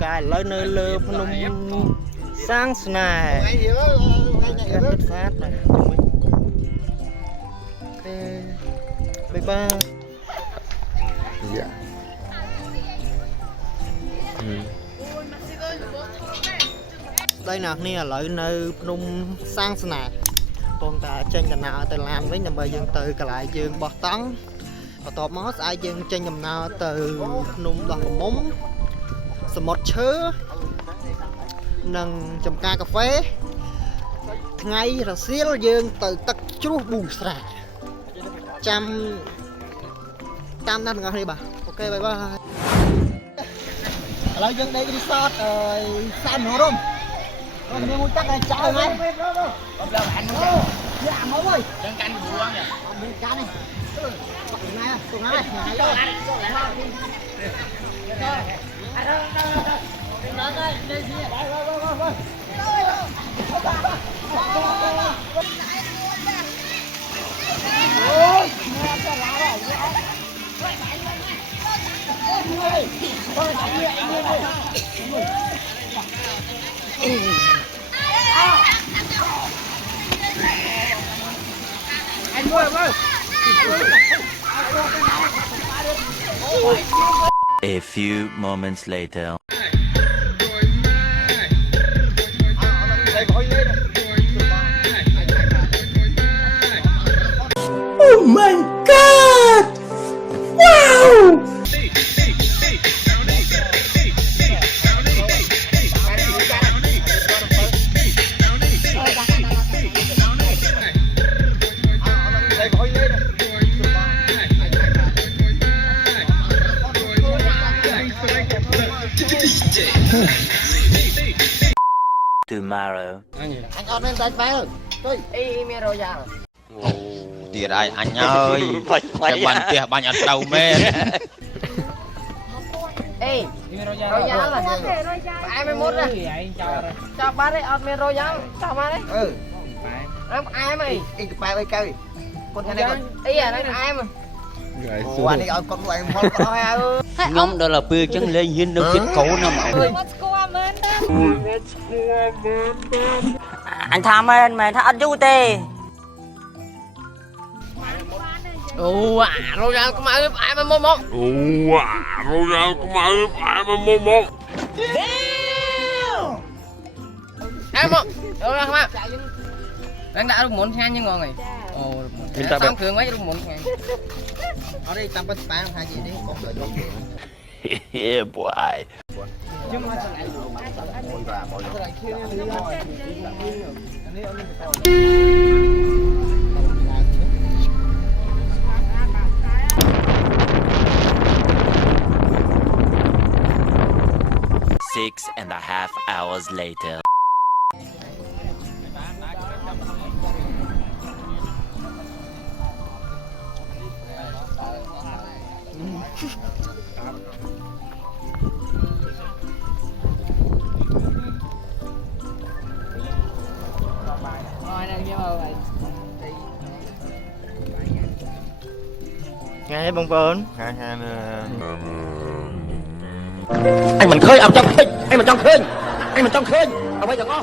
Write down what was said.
cái lớn nơi lơ phun sang này cái đất phát này bye bye đây nè nè lợi nơi phun sang này còn ta trên cái nào từ làm với nhầm bờ dương từ cả lại dương bọt tấn và tọt mót ai dương trên nhầm nào từ nung bằng móng một chớ nâng chầm ca cà phê ngay là xíu dương từ tất chú bù sả trăm năm ngàn đi bà ok bye bye là dân đây resort sao nữa không còn nếu muốn chắc là chào ngay dạ máu ơi chân canh của anh nhỉ bên cá này xuống này anh mua ơi. A few moments later. Oh my God! Wow! Tomorrow. Anh on lên tay phải rồi. Ê mẹ rồi giờ. Tiệt anh ơi. Cái bàn kia bàn ăn đầu mê. Ê, rồi giờ là ai mới mốt rồi. Cho ba đấy on mẹ rồi giờ. Cho ba đấy. Ừ. Ai mày? Ê chụp bài cây. Con này con. Ê à đang ai mà. Ủa anh đi ơi con của em không có ai ơi. Nhóm đó là bươi chân lên hiên đâu kết cấu nó mà. Anh tham ơn mà anh chú tê. Rồi ra có mà ai mà một. Rồi ra có mà ai mà một. Ai một. Rồi ra không ạ. Đang đã được muốn khen nhưng ngon này. Xong cường mấy được muốn khen. Ở đây tao bắt bán hai gì đấy con đợi con. Yeah boy. Six and a half hours later. Nghe bông bơn. Anh mình khơi, ông trong khơi, anh mình trong khơi, ông phải chẳng có.